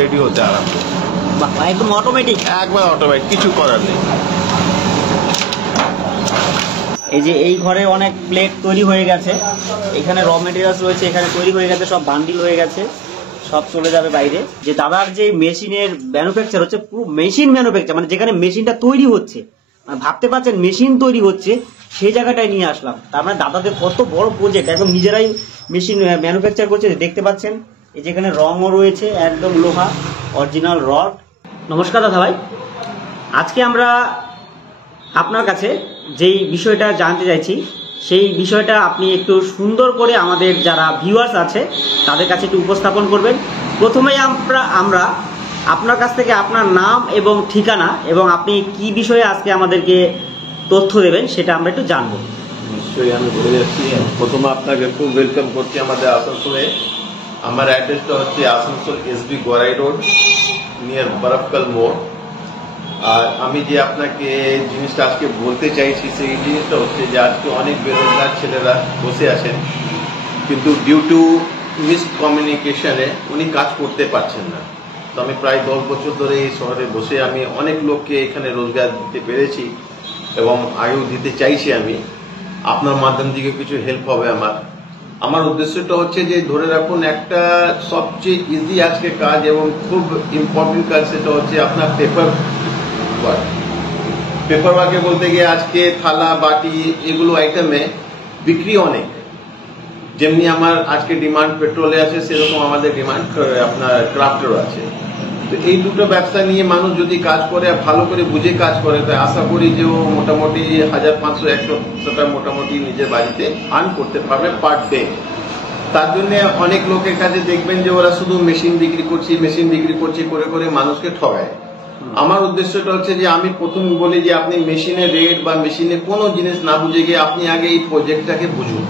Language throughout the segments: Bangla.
রেডি হতে আরম্ভ। একদম অটোমেটিক, একবার অটোমেটিক, কিছু করার নেই। এই যে এই ঘরে অনেক প্লেট তৈরি হয়ে গেছে, এখানে র মেটেরিয়ালস রয়েছে, এখানে তৈরি হয়ে গেছে, সব বান্ডিল হয়ে গেছে, সব চলে যাবে বাইরে। যে দাদার যে মেশিনের ম্যানুফ্যাকচার হচ্ছে, পুরো মেশিন ম্যানুফ্যাকচার, মানে যেখানে মেশিনটা তৈরি হচ্ছে, মানে ভাবতে পারছেন মেশিন তৈরি হচ্ছে, সেই জায়গাটায় নিয়ে আসলাম। তার মানে দাদাদের কত বড় প্রজেক্ট, একদম নিজেরাই মেশিন ম্যানুফ্যাকচার করছে। দেখতে পাচ্ছেন এই যেখানে রঙও রয়েছে, একদম লোহা অরিজিনাল রড। নমস্কার দাদা ভাই, আজকে আমরা আপনার কাছে যেই বিষয়টা জানতে চাইছি, সেই বিষয়টা আপনি একটু সুন্দর করে আমাদের যারা ভিউয়ার্স আছে তাদের কাছে একটু উপস্থাপন করবেন। প্রথমেই আমরা আপনার কাছ থেকে আপনার নাম এবং ঠিকানা এবং আপনি কি বিষয়ে আজকে আমাদেরকে তথ্য দেবেন সেটা আমরা একটু জানবো। নিশ্চয়ই আমি বলে যাচ্ছি। প্রথমে আপনাকে খুব ওয়েলকাম করছি আমাদের আসানসোলে। আমার অ্যাড্রেসটা হচ্ছে Asansol SB Gorai road, near বরফকল মোড়। আর আমি যে আপনাকে জিনিসটা আজকে বলতে চাইছি, সেই জিনিসটা হচ্ছে যে আজকে অনেক বেরোজগার ছেলেরা বসে আছেন, কিন্তু ডিউ টু মিসকমিউনিকেশনে উনি কাজ করতে পারছেন না। তো আমি প্রায় 10 বছর ধরে এই শহরে বসে আমি অনেক লোককে এখানে রোজগার দিতে পেরেছি এবং আগেও দিতে চাইছি। আমি আপনার মাধ্যম থেকে কিছু হেল্প হবে আমার উদ্দেশ্যটা হচ্ছে যে ধরে রাখুন একটা সবচেয়ে ইজি আজকে কাজ এবং খুব ইম্পর্টেন্ট কাজ, সেটা হচ্ছে আপনার পেপার ওয়ার্ক। পেপার ওয়ার্কে বলতে গিয়ে আজকে থালা বাটি এগুলো আইটেমে বিক্রি অনেক। যেমনি আমার আজকে ডিমান্ড পেট্রোলে আছে, সেরকম আমাদের ডিমান্ড আপনার ক্রাফটেরও আছে। তো এই দুটো ব্যবসা নিয়ে মানুষ যদি কাজ করে, ভালো করে বুঝে কাজ করে, তাই আশা করি যে ও মোটামুটি 1500-100 টাকা মোটামুটি নিজের বাড়িতে আর্ন করতে পারবে পার ডে। তার জন্য অনেক লোকের কাছে দেখবেন যে ওরা শুধু মেশিন বিক্রি করছি করে করে মানুষকে ঠগায়। আমার উদ্দেশ্যটা হচ্ছে যে আমি প্রথম বলি যে আপনি মেশিনের রেট বা মেশিনে কোনো জিনিস না বুঝে গিয়ে আপনি আগে এই প্রজেক্টটাকে বুঝুন।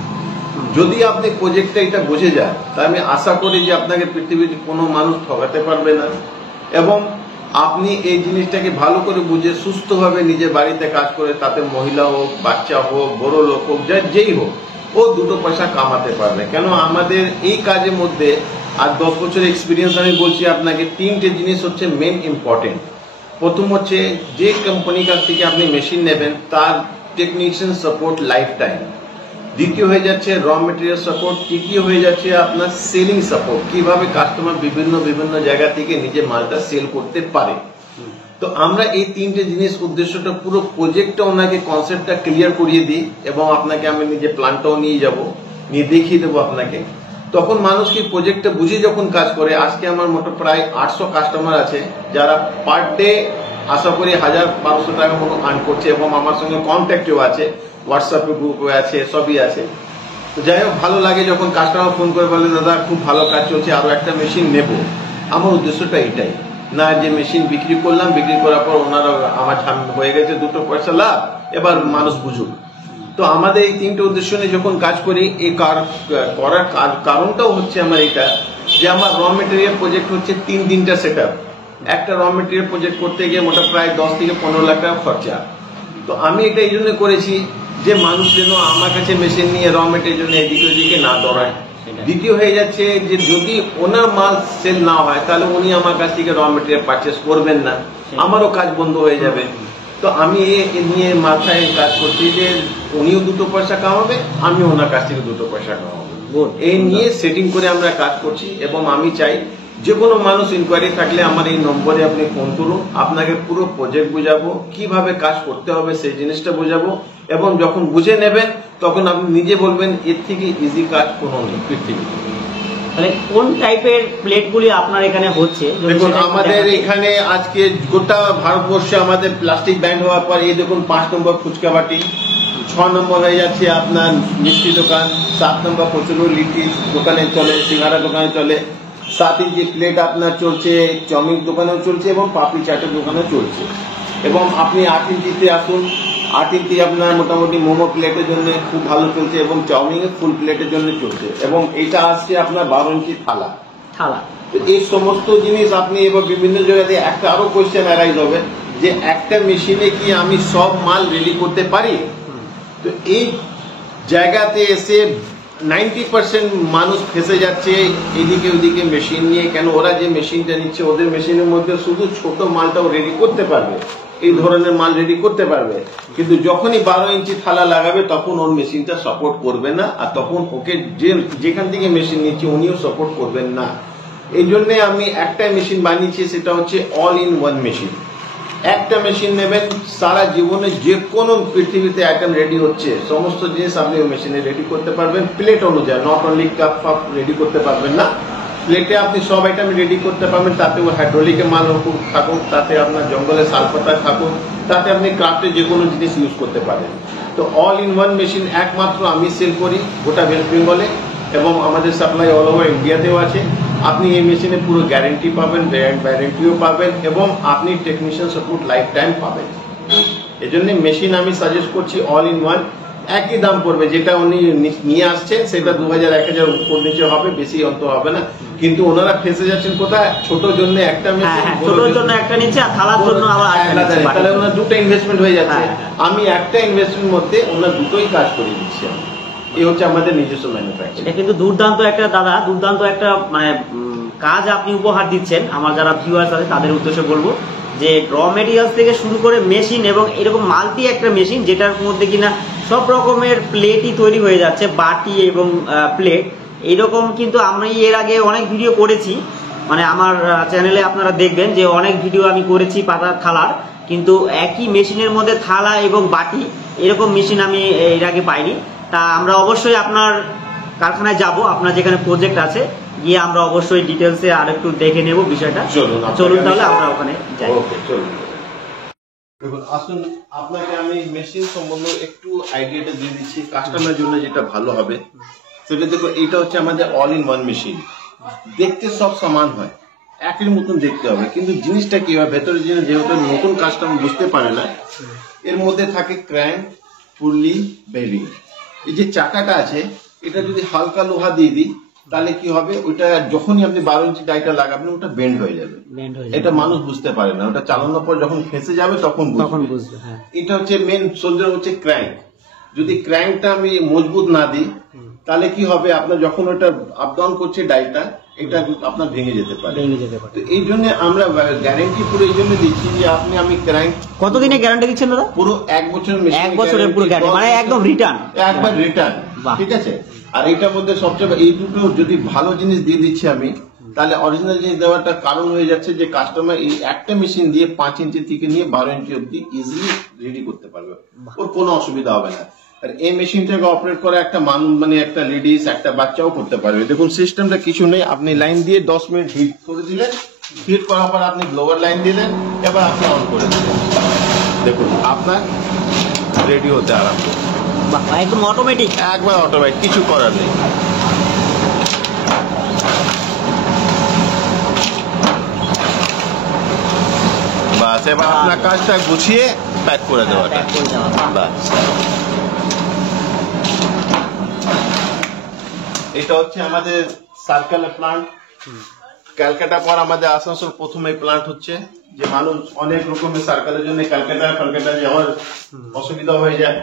যদি আপনি প্রজেক্টটা এটা বুঝে যান, তা আমি আশা করি যে আপনাকে পৃথিবীতে কোনো মানুষ ঠগাতে পারবে না এবং আপনি এই জিনিসটাকে ভালো করে বুঝে সুস্থভাবে নিজের বাড়িতে কাজ করে, তাতে মহিলা হোক, বাচ্চা হোক, বড় লোক হোক, যেই হোক, ও দুটো পয়সা কামাতে পারবে। কেন আমাদের এই কাজের মধ্যে আর 10 বছরের এক্সপিরিয়েন্স আমি বলছি আপনাকে, 3টে জিনিস হচ্ছে মেন ইম্পর্টেন্ট। প্রথম হচ্ছে যে কোম্পানির কাছ থেকে আপনি মেশিন নেবেন তার টেকনিশিয়ান সাপোর্ট লাইফ টাইম। দ্বিতীয় হয়ে যাচ্ছে র মেটেরিয়াল সাপোর্ট। তৃতীয় হয়ে যাচ্ছে আপনার সেলিং সাপোর্ট, কিভাবে কাস্টমার বিভিন্ন জায়গা থেকে নিজের মালটা সেল করতে পারে। তো আমরা এই 3টে জিনিস উদ্দেশ্যটা, পুরো প্রজেক্টটা ওনাকে কনসেপ্টটা ক্লিয়ার করিয়ে দিই এবং আপনাকে আমি নিজে প্ল্যানটাও নিয়ে যাব, নিয়ে দেখিয়ে দেবো আপনাকে। তখন মানুষ কি প্রজেক্টটা বুঝে যখন কাজ করে, আজকে আমার মোট প্রায় 800 কাস্টমার আছে যারা পার ডে আশা করি 1000-1200 টাকা মতো আর্ন করছে এবং আমার সঙ্গে কন্ট্যাক্টেও আছে, হোয়াটসঅ্যাপে গ্রুপে আছে, সবই আছে। তো যাই হোক, ভালো লাগে যখন কাস্টমার ফোন করে বলে দাদা খুব ভালো কাজ চলছে, আরো একটা মেশিন নেব। আমার উদ্দেশ্যটা এটাই না যে মেশিন বিক্রি করলাম, বিক্রি করার পর ওনারা আমার হয়ে গেছে 2 পয়সা লাভ, এবার মানুষ বুঝুক। তো আমাদের এই 3টে উদ্দেশ্য নিয়ে যখন কাজ করি, এই করার কারণটাও হচ্ছে আমার এটা যে আমার র মেটেরিয়াল প্রজেক্ট হচ্ছে 3টা সেট আপ। একটা র মেটেরিয়াল প্রজেক্ট করতে গিয়ে মোটা প্রায় 10 থেকে 15 লাখ টাকা খরচা। তো আমি এটা এই জন্য করেছি যে মানুষ যেন আমার কাছে মেশিন নিয়ে র মেটেরিয়াল জন্য এদিকে ওদিকে না দৌড়ায়। দ্বিতীয় হয়ে যাচ্ছে যে যদি ওনার মাল সেল না হয় তাহলে উনি আমার কাছ থেকে র মেটেরিয়াল পারচেস করবেন না, আমারও কাজ বন্ধ হয়ে যাবে। তো আমি এ নিয়ে মাথায় কাজ করছি যে উনিও 2 পয়সা কামাবে, আমি ওনার কাছ থেকে 2 পয়সা কামাবো। এই নিয়ে সেটিং করে আমরা কাজ করছি এবং আমি চাই যে কোনো মানুষ ইনকোয়ারি থাকলে আমার এই নম্বরে আপনি ফোন করুন, আপনাকে পুরো প্রজেক্ট বুঝাবো, কিভাবে কাজ করতে হবে সেই জিনিসটা বুঝাবো এবং যখন বুঝে নেবেন তখন আপনি নিজে বলবেন এর থেকে ইজি কাজ কোনো নেই পৃথিবীতে। তাহলে কোন টাইপের প্লেটগুলি আপনার এখানে হচ্ছে? দেখুন আমাদের এখানে আজকে গোটা ভারতবর্ষে আমাদের প্লাস্টিক ব্যান্ড হওয়ার পর এই দেখুন 5 নম্বর ফুচকা বাটি, 6 নম্বর হয়ে যাচ্ছে আপনার মিষ্টি দোকান, 7 নম্বর কচুরি লিটি দোকানে চলে, সিঙ্গারা দোকানে চলে, 7 ইঞ্চি প্লেট আপনার চলছে, চাউমিন দোকানেও চলছে এবং পাপড়ি চাটের দোকানেও চলছে। এবং আপনি 8 ইঞ্চিতে আসুন, 8 ইঞ্চি আপনার মোটামুটি মোমো প্লেটের জন্য খুব ভালো চলছে এবং চাউমিন ফুল প্লেটের জন্য চলছে এবং এটা আসছে আপনার 12 ইঞ্চি থালা। তো এই সমস্ত জিনিস আপনি এবার বিভিন্ন জায়গাতে একটা আরো কোয়েশ্চেন অ্যারাইজ হবে যে একটা মেশিনে কি আমি সব মাল রেডি করতে পারি? তো এই জায়গাতে এসে 90% মানুষ ফেসে যাচ্ছে এদিকে ওইদিকে মেশিন নিয়ে। কেন? ওরা যে মেশিনটা নিচ্ছে ওদের মেশিনের মধ্যে শুধু ছোট মালটাও রেডি করতে পারবে, এই ধরনের মাল রেডি করতে পারবে, কিন্তু যখনই 12 ইঞ্চি থালা লাগাবে তখন ওর মেশিনটা সাপোর্ট করবে না, আর তখন ওকে যেখান থেকে মেশিন নিচ্ছে উনিও সাপোর্ট করবেন না। এই জন্য আমি একটা মেশিন বানিয়েছি, সেটা হচ্ছে অল ইন ওয়ান মেশিন। একটা মেশিন নেবেন, সারা জীবনে যে কোনো পৃথিবীতে আইটেম রেডি হচ্ছে সমস্ত জিনিস আপনি ওই মেশিনে রেডি করতে পারবেন প্লেট অনুযায়ী। Not only cup puff ready করতে পারবেন না, প্লেটে আপনি সব আইটেম রেডি করতে পারবেন। তাতে ওই হাইড্রোলিকের মাল থাকুক, তাতে আপনার জঙ্গলে শালপাতা থাকুক, তাতে আপনি ক্রাফটে যে কোনো জিনিস ইউজ করতে পারেন। তো অল ইন ওয়ান মেশিন একমাত্র আমি সেল করি গোটা ওয়েস্ট বেঙ্গলে, এবং আমাদের সাপ্লাই অল ওভার ইন্ডিয়াতেও আছে। আপনি এই মেশিনে পুরো গ্যারেন্টি পাবেন, ওয়ারেন্টিও পাবেন, এবং আপনি টেকনিশিয়ান সাপোর্ট লাইফ টাইম পাবেন। এই জন্য মেশিন আমি সাজেস্ট করছি অল ইন ওয়ান। একই দাম পড়বে, যেটা উনি নিয়ে আসছেন সেটা 2000-1000 উপর নিচে হবে, বেশি অন্ত হবে না। কিন্তু ওনারা ফেসে যাচ্ছেন কোথায়? ছোটর জন্য একটা মেশিন, ছোটর জন্য একটা নিচ্ছে, আর থালার জন্য আবার তাহলে ওনার দুটো ইনভেস্টমেন্ট হয়ে যাচ্ছে। আমি একটা ইনভেস্টমেন্ট মধ্যে ওনার দুটোই কাজ করে দিচ্ছি। এই হচ্ছে আমাদের নিজস্ব ম্যানুফ্যাকচার। এটা কিন্তু দুর্দান্ত একটা দাদা, দুর্দান্ত একটা মানে কাজ আপনি উপহার দিচ্ছেন। আমার যারা ভিউয়ার্স আছে তাদের উদ্দেশ্যে বলবো যে র মেটেরিয়ালস থেকে শুরু করে মেশিন, এবং এরকম মাল্টি একটা মেশিন যেটার মধ্যে কিনা সব রকমের প্লেটই তৈরি হয়ে যাচ্ছে, বাটি এবং প্লেট। এইরকম কিন্তু আমি এর আগে অনেক ভিডিও করেছি, মানে আমার চ্যানেলে আপনারা দেখবেন যে অনেক ভিডিও আমি করেছি পাতা থালার, কিন্তু একই মেশিনের মধ্যে থালা এবং বাটি এরকম মেশিন আমি এর আগে পাইনি। তা আমরা অবশ্যই আপনার কারখানায় যাব, আপনার যেখানে প্রজেক্ট আছে, গিয়ে আমরা অবশ্যই ডিটেলসে আর একটু দেখে নেব বিষয়টা। চলুন তাহলে আমরা ওখানে যাই। দেখুন, আসুন আপনাকে আমি মেশিন সম্বন্ধে একটু আইডিয়াটা দিয়ে দিচ্ছি কাস্টমারের জন্য, যেটা ভালো হবে সেটা দেখো। এটা হচ্ছে আমাদের অল ইন ওয়ান মেশিন। দেখতে সব সমান হয়, একই মতন দেখতে হবে, কিন্তু জিনিসটা কি হয় ভেতরে জিনিস যেহেতু নতুন কাস্টমার বুঝতে পারে না, এর মধ্যে থাকে ক্র্যাঙ্ক, পুলি, বেরিং। এই যে চাকাটা আছে এটা যদি হালকা লোহা দিয়ে দিই তাহলে কি হবে, ওটা যখনই আপনি 12 ইঞ্চি ডাইটা লাগাবেন ওটা বেন্ড হয়ে যাবে। এটা মানুষ বুঝতে পারে না, ওটা চালানোর পর যখন ফেঁসে যাবে তখন বুঝবে। এটা হচ্ছে মেন সোলজার হচ্ছে ক্র্যাঙ্ক। যদি ক্র্যাঙ্কটা আমি মজবুত না দিই তাহলে কি হবে, আপনার যখন ওটা আপ ডাউন করছে ডাইটা, এটা আপনার ভেঙে যেতে পারে। তো এই জন্য আমরা গ্যারান্টি পুরো এই জন্য দিচ্ছি যে আমি ক্র্যাঙ্ক। কতদিনের গ্যারান্টি দিচ্ছেন দাদা? পুরো 1 বছরের মেশিন, 1 বছরের পুরো গ্যারান্টি, মানে একদম রিটার্ন, একবার রিটার্ন। ঠিক আছে। আর এইটার মধ্যে সবচেয়ে এই দুটো যদি ভালো জিনিস দিয়ে দিচ্ছি আমি, তাহলে অরিজিনাল জিনিস দেওয়াটা কারণ হয়ে যাচ্ছে যে কাস্টমার এই একটা মেশিন দিয়ে 5 ইঞ্চি থেকে নিয়ে 12 ইঞ্চি অব্দি ইজিলি রেডি করতে পারবে, ওর কোনো অসুবিধা হবে না। আর এই মেশিনটাকে অপারেট করা একটা মানুষ, মানে একটা লেডিস, একটা বাচ্চাও করতে পারবে। দেখুন সিস্টেমটা কিছু নেই, আপনি লাইন দিয়ে 10 মিনিট হিট করে দিলেন, হিট করার পর আপনি ব্লোয়ার লাইন দিলেন, এবার আপনি অন করে দিলেন, দেখুন আপনার রেডি হতে আরম্ভ। একদম অটোমেটিক, একবার অটোমেটিক, কিছু করার নেই। বাস, এবার আপনার কাজটা গুছিয়ে প্যাক করে দেওয়াটা। বাস, এটা হচ্ছে আমাদের সার্কেলের প্লান্ট। ক্যালকাটা পর আমাদের আসানসোল প্রথম এই প্লান্ট হচ্ছে, যে মানুষ অনেক রকমের সার্কেলের জন্য ক্যালকাটা যাওয়ার অসুবিধা হয়ে যায়।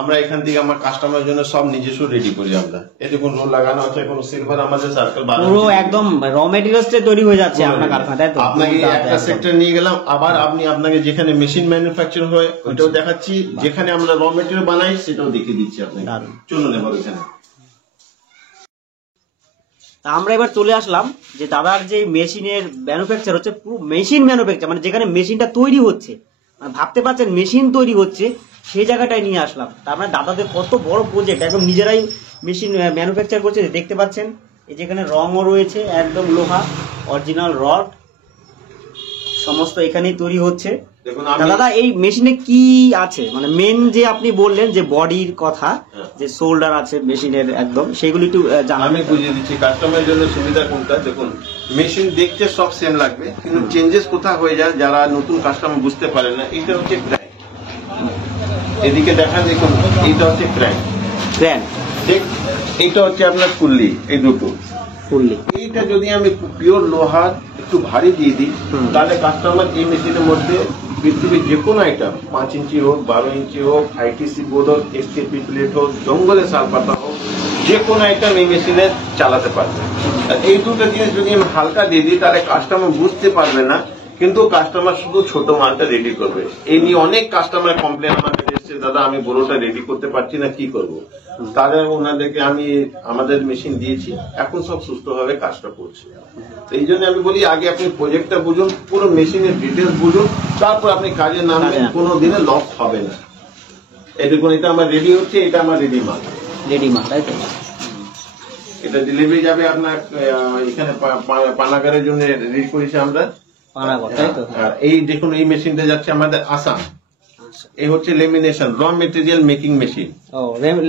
আমরা এখান থেকে আমার কাস্টমারের জন্য সব নিজস্ব রেডি করি আমরা। এই দেখুন রোল লাগানো আছে, কোনো সিলভার আমাদের সার্কেল পুরো একদম র মেটেরিয়ালস তৈরি হয়ে যাচ্ছে আপনার কারখানায়, তাই তো? আপনাকে একটা সেক্টর নিয়ে গেলাম, আবার আপনাকে যেখানে মেশিন ম্যানুফ্যাকচার হয় ওইটাও দেখাচ্ছি, যেখানে আমরা র মেটেরিয়াল বানাই সেটাও দেখিয়ে দিচ্ছি আপনাকে। চলুন এবার এখানে আমরা এবার চলে আসলাম যে দাদার যে মেশিনের ম্যানুফ্যাকচার হচ্ছে, পুরো মেশিন ম্যানুফ্যাকচার, মানে যেখানে মেশিনটা তৈরি হচ্ছে, মানে ভাবতে পারছেন মেশিন তৈরি হচ্ছে, সেই জায়গাটায় নিয়ে আসলাম। তার মানে দাদাদের কত বড় প্রজেক্ট, একদম নিজেরাই মেশিন ম্যানুফ্যাকচার করছে। দেখতে পাচ্ছেন এই যেখানে রঙও রয়েছে, একদম লোহা অরিজিনাল রড সমস্ত এখানেই তৈরি হচ্ছে। দাদা এই মেশিনে কি আছে, মানে মেন যে আপনি বললেন যে বডির কথা, যে শোল্ডার আছে মেশিনের, একদম সেগুলি একটু জানাবেন। আমি বুঝিয়ে দিচ্ছি কাস্টমারের জন্য সুবিধা কোনটা। দেখুন মেশিন দেখতে সব সেম লাগবে, কিন্তু চেঞ্জেস কোথায় হয়ে যায় যারা নতুন কাস্টমার বুঝতে পারে না। এটা হচ্ছে ক্র্যাঙ্ক, এদিকে দেখা, দেখুন এইটা হচ্ছে ক্র্যাঙ্ক, ঠিক। এইটা হচ্ছে আপনার ফুললি, এই দুটো ফুললি। এইটা যদি আমি পিওর লোহার একটু ভারী দিয়ে দিই তাহলে কাস্টমার এই মেশিনের মধ্যে পৃথিবীর যে কোনো আইটেম, 5 ইঞ্চি হোক, 12 ইঞ্চি হোক, আইটিসি বোর্ড হোক, এসকেপি প্লেট হোক, জঙ্গলে শাল পাতা হোক, যে কোনো আইটেম এই মেশিনে চালাতে পারবে। আর এই দুটো জিনিস যদি আমি হালকা দিয়ে দিই তাহলে কাস্টমার বুঝতে পারবে না, কিন্তু কাস্টমার শুধু ছোট মালটা রেডি করবে। এই নিয়ে অনেক কাস্টমার কমপ্লেন আমাদের এসছে, দাদা আমি বড়টা রেডি করতে পারছি না, কি করব। তাদের ওনাদেরকে আমি আমাদের মেশিন দিয়েছি, এখন সব সুস্থভাবে কাজটা করছে। এই জন্য আমি বলি আগে আপনি প্রজেক্টটা বুঝুন, পুরো মেশিনের ডিটেলস বুঝুন, তারপর আপনি কাজে নামবেন, কোনো দিনে লস হবে না। এই দেখুন এটা আমার রেডি হচ্ছে, এটা আমার রেডি মাল, তাই তো? এটা ডেলিভারি যাবে আপনার এখানে পানাগারের জন্য রেডি করেছি আমরা পানাগড়, তাই তো? আর এই দেখুন এই মেশিনটা যাচ্ছে আমাদের আসাম। এই হচ্ছে লেমিনেশন র material making machine.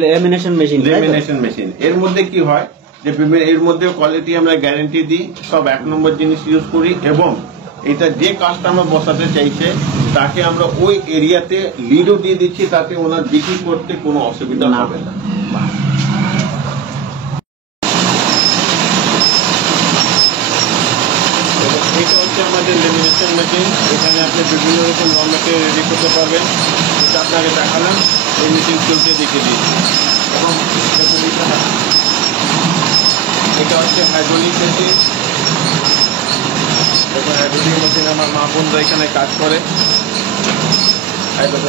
Lamination machine এর মধ্যে কি হয় যে এর মধ্যে কোয়ালিটি আমরা গ্যারান্টি দিই, সব 1 নম্বর জিনিস ইউজ করি, এবং এটা যে কাস্টমার বসাতে চাইছে তাকে আমরা ওই এরিয়াতে লিডও দিয়ে দিচ্ছি, তাতে ওনার বিক্রি করতে কোনো অসুবিধা হবে না। এটা হচ্ছে আমাদের লেমিনেশন মেশিন, এখানে আপনি বিভিন্ন রকম র মেটেরিয়াল রেডি করতে পারবেন। যেটা আপনাকে দেখালাম এই মেশিন চলতে দেখে দিয়েছি। এবং এটা হচ্ছে হাইড্রোলিক মেশিন। দেখুন হাইড্রোলিক মেশিন আমার মা বোনরা এখানে কাজ করে।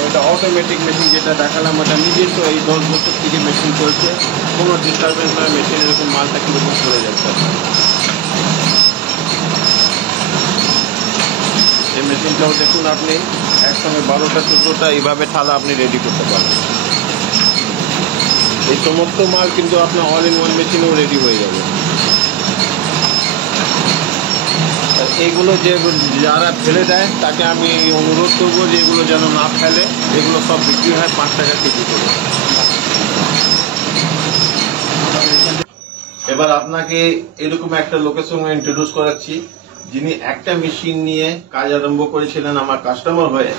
এটা অটোমেটিক মেশিন যেটা দেখালাম, ওটা নিজস্ব এই 10 বছর থেকে মেশিন চলছে, কোনো ডিস্টারবেন্স নয়, মেশিন এরকম মালটা কিরকম করে যাচ্ছে। এই মেশিনটাও দেখুন আপনি একসঙ্গে 12টা 14টা এইভাবে থালা আপনি রেডি করতে পারবেন। এই সমস্ত মাল কিন্তু আপনার অল ইন ওয়ান মেশিনেও রেডি হয়ে যাবে। এইগুলো যে যারা ফেলে দেয় তাকে আমি অনুরোধ করবো যে এগুলো যেন না ফেলে, এগুলো সব বিক্রি হয় 5 টাকা কেজি করে। এবার আপনাকে এরকম একটা লোকের সঙ্গে ইন্ট্রোডিউস করাচ্ছি, যিনি একটা মেশিন নিয়ে কাজ আরম্ভ করেছিলেন আমার কাস্টমার হয়ে,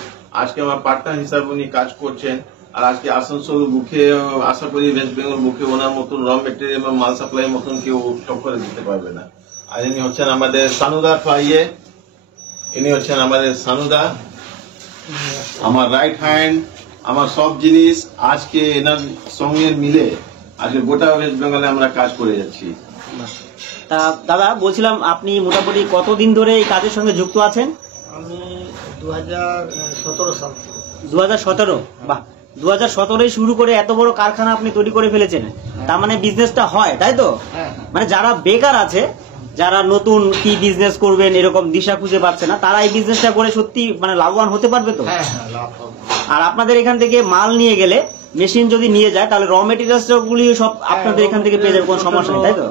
আজকে আমার পার্টনার হিসাবে উনি কাজ করছেন। আর আজকে আসানসোল বুকে, আশা করি ওয়েস্ট বেঙ্গল বুকে ওনার মতন র মেটেরিয়াল এবং মাল সাপ্লাই মতন কেউ টক্করে দিতে পারবে না। আর ইনি হচ্ছেন আমাদের সানুদা ফাইয়ে, ইনি হচ্ছেন আমাদের সানুদা, আমার রাইট হ্যান্ড, আমার সব জিনিস। আজকে এনার সঙ্গে মিলে আজকে গোটা ওয়েস্ট বেঙ্গলে আমরা কাজ করে যাচ্ছি। তা দাদা বলছিলাম, আপনি মোটামুটি কতদিন ধরে এই কাজের সঙ্গে যুক্ত আছেন? আমি 2017 সাল। 2017? বাহ, 2017 শুরু করে এত বড় কারখানা আপনি তৈরি করে ফেলেছেন। তার মানে বিজনেসটা হয়, তাই তো? মানে যারা বেকার আছে, যারা নতুন কি বিজনেস করবেন এরকম দিশা খুঁজে পাচ্ছে না, তারা এই বিজনেসটা করে সত্যি মানে লাভবান হতে পারবে তো? আর আপনাদের এখান থেকে মাল নিয়ে গেলে, মেশিন যদি নিয়ে যায়, তাহলে র মেটেরিয়ালস গুলি সব আপনাদের এখান থেকে পেয়ে যাবে, কোনো সমস্যা নেই, তাই তো?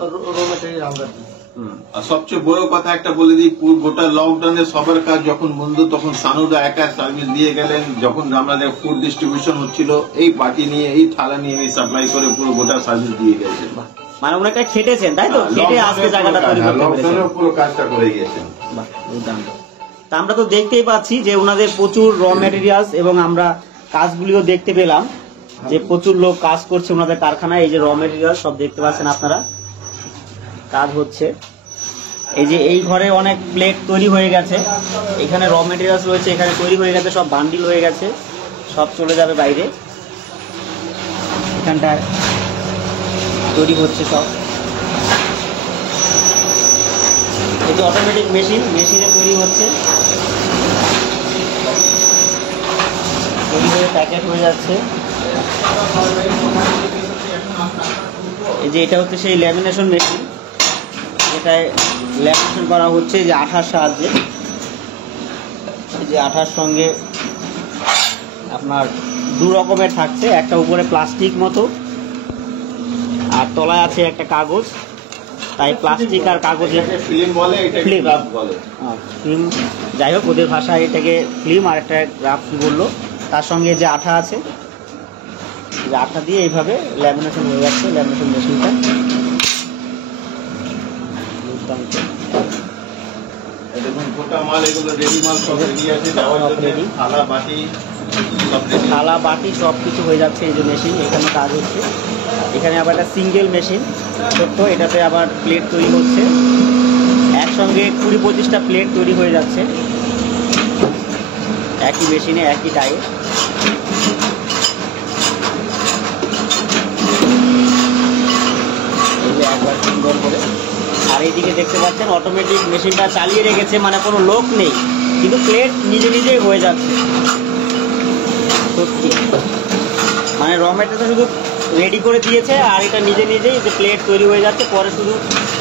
আর সবচেয়ে বড় কথা একটা বলে দিই, গোটা লকডাউনে সবার কাজ যখন বন্ধ, তখন সানুদা একা সার্ভিস দিয়ে গেলেন। যখন আমাদের ফুড ডিস্ট্রিবিউশন হচ্ছিল, এই পার্টি নিয়ে, এই থালা নিয়ে সাপ্লাই করে পুরো গোটা সার্ভিস দিয়ে গেছেন। মানে অনেকটা খেটেছেন, তাই তো? খেটে আজকে জায়গাটা তৈরি করতে পেরেছেন, পুরো কাজটা করে গিয়েছেন। তা আমরা তো দেখতেই পাচ্ছি যে ওনাদের প্রচুর র মেটেরিয়ালস, এবং আমরা কাজগুলিও দেখতে পেলাম যে প্রচুর লোক কাজ করছে ওনাদের কারখানায়। এই যে র মেটেরিয়াল সব দেখতে পাচ্ছেন আপনারা, কাজ হচ্ছে। এই যে এই ঘরে অনেক প্লেট তৈরি হয়ে গেছে, এখানে র মেটেরিয়ালস রয়েছে, এখানে তৈরি হয়ে গেছে, সব বান্ডিল হয়ে গেছে, সব চলে যাবে বাইরে। এখানটায় তৈরি হচ্ছে সব। এই যে অটোমেটিক মেশিন, মেশিনে তৈরি হচ্ছে, তৈরি হয়ে প্যাকেট হয়ে যাচ্ছে। এই যে এটা হচ্ছে সেই ল্যামিনেশন মেশিন, যেটায় ল্যামিনেশন করা হচ্ছে যে আঠার সাহায্যে। এই যে আঠার সঙ্গে আপনার 2 রকমের থাকছে, একটা উপরে প্লাস্টিক মতো, আর তলায় আছে একটা কাগজ। তাই প্লাস্টিক আর কাগজের ফিল্ম বলে, ফিল্ম বলে ফিল্ম, যাই হোক ওদের ভাষায় এটাকে ফিল্ম, আর একটা গ্রাফ কি বললো। তার সঙ্গে যে আঠা আছে, যে আঠা দিয়ে এইভাবে ল্যামিনেশন হয়ে যাচ্ছে ল্যামিনেশন মেশিনটা। দেখুন গোটা মাল, এগুলো রেডি মাল সব রেডি আছে, থালা বাটি থালা বাটি সব কিছু হয়ে যাচ্ছে। এই যে মেশিন, এখানে কাজ হচ্ছে। এখানে আবার একটা সিঙ্গেল মেশিন ছোট্ট, এটাতে আবার প্লেট তৈরি হচ্ছে, একসঙ্গে 20-25টা প্লেট তৈরি হয়ে যাচ্ছে একই মেশিনে, একই টাইম। এইদিকে দেখতে পাচ্ছেন অটোমেটিক মেশিনটা চালিয়ে রেখেছে, মানে কোনো লোক নেই, কিন্তু প্লেট নিজে নিজেই হয়ে যাচ্ছে। সত্যি মানে র মেটেরিয়ালটা শুধু রেডি করে দিয়েছে আর এটা নিজে নিজেই যে প্লেট তৈরি হয়ে যাচ্ছে, পরে শুধু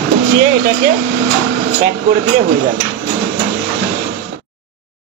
গুছিয়ে এটাকে প্যাক করে দিয়ে হয়ে যাবে।